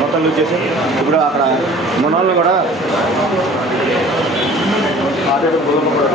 మొత్తం లూజ్ చేసి ఇప్పుడు అక్కడ మన వాళ్ళు కూడా అదే గోధుమ కూడా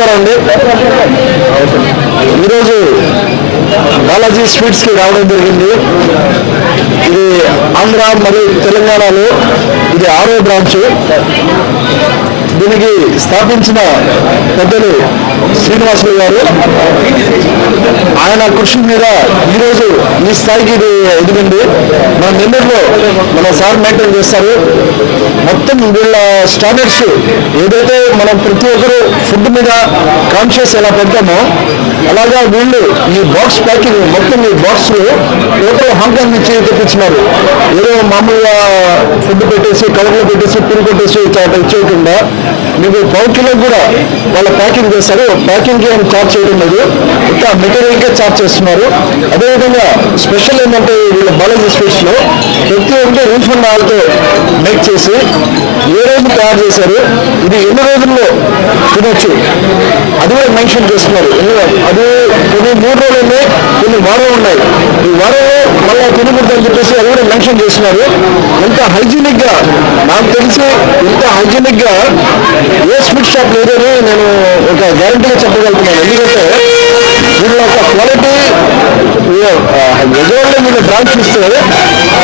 నమస్కారం అండి. ఈరోజు బాలాజీ స్వీట్స్కి రావడం జరిగింది. ఇది ఆంధ్ర మరియు తెలంగాణలో ఇది ఆరో బ్రాంచ్. దీనికి స్థాపించిన పెద్దలు శ్రీనివాసులు గారు. ఆయన కృషి మీద ఈరోజు ఈ స్థాయికి ఇది ఎదిగింది. మన నెల్లూరులో మన సార్ మెయింటైన్ చేస్తారు మొత్తం వీళ్ళ స్టాండర్డ్స్ ఏదైతే మనం ప్రతి ఒక్కరు ఫుడ్ మీద కాన్షియస్ ఎలా పెడతామో అలాగా వీళ్ళు ఈ బాక్స్ ప్యాకింగ్ మొత్తం ఈ బాక్స్ టోటల్ హాంకాంగ్ నుంచి తెప్పించినారు. ఏదో మామూలుగా ఫుడ్ పెట్టేసి కవర్లో పెట్టేసి పిన్ కొట్టేసి ఇట్లా ఇచ్చేయకుండా మీకు పౌకిలో కిలో కూడా వాళ్ళ ప్యాకింగ్ చేస్తారు ప్యాకింగ్ ఏం చార్జ్ చేయడం లేదు. ఇంకా మెటీరియల్కే చార్జ్ చేస్తున్నారు. అదేవిధంగా స్పెషల్ ఏంటంటే వీళ్ళ బాలాజీ స్వీట్స్లో ప్రతి ఒక్కటి రీఫండ్ ఆల్తో మేక్ చేసి ఏ రోజు తయారు చేశారు ఇది ఎన్ని రోజుల్లో తినొచ్చు అది కూడా మెన్షన్ చేస్తున్నారు. అది కొన్ని మూడు రోజులు కొన్ని వారం ఉన్నాయి. ఈ వారంలో మళ్ళీ తినకూడదు అని చెప్పేసి అది కూడా మెన్షన్ చేస్తున్నారు. ఎంత హైజీనిక్గా నాకు తెలిసి ఇంత హైజీనిక్గా ఏ స్వీట్ షాప్ లేదని నేను ఒక గ్యారంటీగా చెప్పగలుగుతున్నాను. ఎందుకంటే యొక్క క్వాలిటీ నిజంగా మీరు బ్రాంచ్ ఇస్తే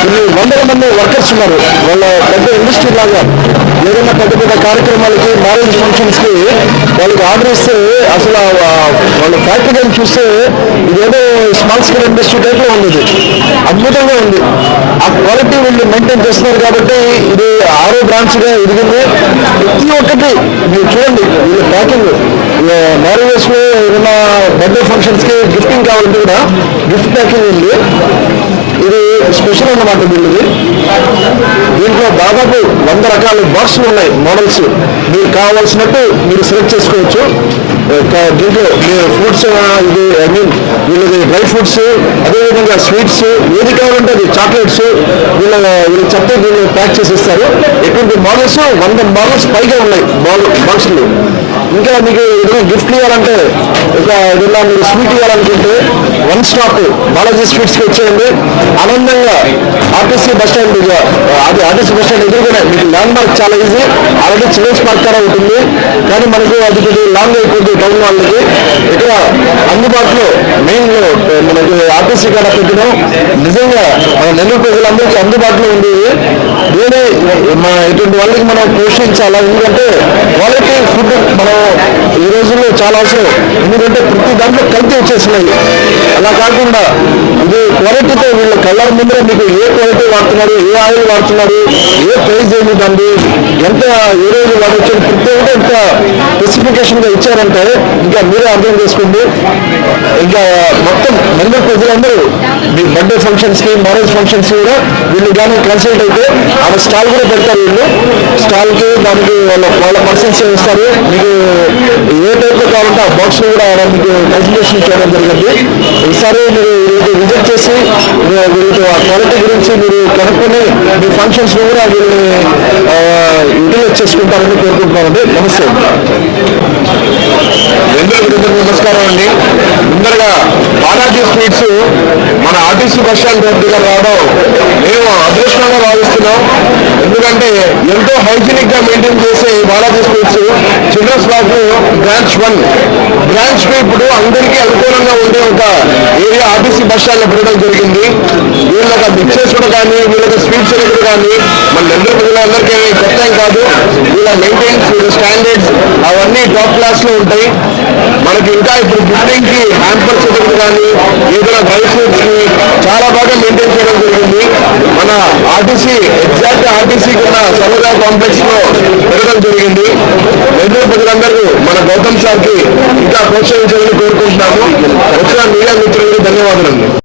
కొన్ని వందల మంది వర్కర్స్ ఉన్నారు. వాళ్ళ పెద్ద ఇండస్ట్రీ లాగా. ఏదైనా పెద్ద పెద్ద కార్యక్రమాలకి మ్యారేజ్ ఫంక్షన్స్కి వాళ్ళకి ఆర్డర్ ఇస్తే అసలు వాళ్ళ ఫ్యాక్టరీ చూస్తే ఇదేదో స్మాల్ స్కేల్ ఇండస్ట్రీ టైప్లో ఉంది అద్భుతంగా ఉంది. ఆ క్వాలిటీ వీళ్ళు మెయింటైన్ చేస్తున్నారు కాబట్టి ఇది ఆరో బ్రాంచ్గా ఎదిగింది. ప్రతి ఒక్కటి మీరు చూడండి వీళ్ళ ప్యాకింగ్ మ్యారేజెస్లో ఏదైనా బర్త్డే ఫంక్షన్స్కి గిఫ్టింగ్ కావాలంటే కూడా గిఫ్ట్ ప్యాకింగ్ ఉంది. ఇది స్పెషల్ అన్నమాట వీళ్ళది దీంట్లో దాదాపు వంద రకాల బాక్సులు ఉన్నాయి మోడల్స్ మీరు కావాల్సినట్టు మీరు సెలెక్ట్ చేసుకోవచ్చు. దీంట్లో మీరు ఫ్రూట్స్ ఇది ఐ మీన్ వీళ్ళది డ్రై ఫ్రూట్స్ అదేవిధంగా స్వీట్స్ ఏది కావాలంటే అది చాక్లెట్స్ వీళ్ళ వీళ్ళు చెప్తే వీళ్ళు ప్యాక్ చేసి ఇస్తారు. ఎటువంటి మోడల్స్ వంద మోడల్స్ పైగా ఉన్నాయి బాక్సులు ఇంకా మీకు ఏదైనా గిఫ్ట్ ఇవ్వాలంటే ఒక ఏదైనా మీరు స్వీట్ ఇవ్వాలనుకుంటే వన్ స్టాప్ బాలాజీ స్వీట్స్కి వచ్చేయండి. ఆనందంగా ఆర్టీసీ బస్ స్టాండ్ అది ఆర్టీసీ బస్ స్టాండ్ ఎదురుగానే మీకు ల్యాండ్ మార్క్ చాలా ఈజీ ఆల్రెడీ చిల్డ్రన్స్ పార్క్ కూడా ఉంటుంది. కానీ మనకు అది కొద్దిగా లాంగ్ అయిపోతుంది టౌన్ వాళ్ళకి. ఇక్కడ అందుబాటులో మెయిన్ మనకి ఆర్టీసీ కాడ పెట్టడం నిజంగా మన నెల్లూరు ప్రజలందరికీ అందుబాటులో ఉండేది దీని మన ఇటువంటి వాళ్ళకి మనం పోషించాలా? ఎందుకంటే క్వాలిటీ ఫుడ్ మనం ఈ రోజుల్లో చాలా అవసరం. ఎందుకంటే ప్రతి దాంట్లో కల్తీ వచ్చేసినాయి అలా కాకుండా ఇది క్వాలిటీతో వీళ్ళ కళ్ళ ముందర మీకు ఏ క్వాలిటీ వాడుతున్నారు ఏ ఆయిల్ వాడుతున్నారు ఏ ప్రైజ్ ఏమిటండి ఎంత ఏ రోజు వాడచ్చు ప్రతి ఒక్కటి ఎంత స్పెసిఫికేషన్గా ఇచ్చారంటే ఇంకా మీరే అర్థం చేసుకోండి ఇంకా మొత్తం మంది ప్రజలందరూ మీ బర్త్డే ఫంక్షన్స్కి మ్యారేజ్ ఫంక్షన్స్ కూడా వీళ్ళు కానీ కన్సల్ట్ అయితే ఆడ స్టాల్ కూడా పెడతారు వీళ్ళు. స్టాల్కి దానికి వాళ్ళ వాళ్ళ పర్సన్స్ ఇస్తారు మీకు ఏ టైప్లో కావాలంటే ఆ బాక్స్ కూడా ఆడ మీకు ప్రెజెంటేషన్ చేయడం జరిగింది. ఈసారి మీరు వీళ్ళకి విజిట్ చేసి వీ- వీళ్ళకి ఆ క్వాలిటీ గురించి మీరు కనుక్కొని మీ ఫంక్షన్స్ కూడా వీళ్ళని యూటిలైజ్ చేసుకుంటారని కోరుకుంటున్నామండి. నమస్తే. ఎందుకు నమస్కారం అండి. ముందరగా బాలాజీ స్వీట్స్ మన ఆర్టీసీ బస్ స్టాండ్ రోడ్ దగ్గర రావడం చేస్తున్నాం. ఎందుకంటే ఎంతో హైజీనిక్గా మెయింటైన్ చేసే Balaji schools children's park branch one. Branch two ఇప్పుడు అందరికీ అనుకూలంగా ఉండే ఒక ఏరియా ఆర్టీసీ బస్ స్టాండ్లో పెట్టడం జరిగింది. వీళ్ళకి మిక్సెస్ కూడా కానీ వీళ్ళకి స్వీట్స్ కూడా కానీ మన నెల్లూరు ప్రజలందరికీ కొత్త కాదు. వీళ్ళ మెయింటైన్స్ వీళ్ళ స్టాండర్డ్స్ అవన్నీ టాప్ క్లాస్లో ఉంటాయి. మనకి ఇంకా ఇప్పుడు బిల్డింగ్కి హ్యాంపర్స్ ఒకటి కానీ ఏదైనా డ్రై ఫ్రూట్స్ చాలా బాగా మెయింటైన్ చేయడం జరిగింది మన ఆర్టీసీ ఎగ్జాక్ట్ ఆర్టీసీ ఉన్న సముదాయ కాంప్లెక్స్లో పెరగడం జరిగింది. నెల్లూరు ప్రజలందరూ మన గౌతమ్ సార్కి ఇంకా ప్రోత్సహించాలని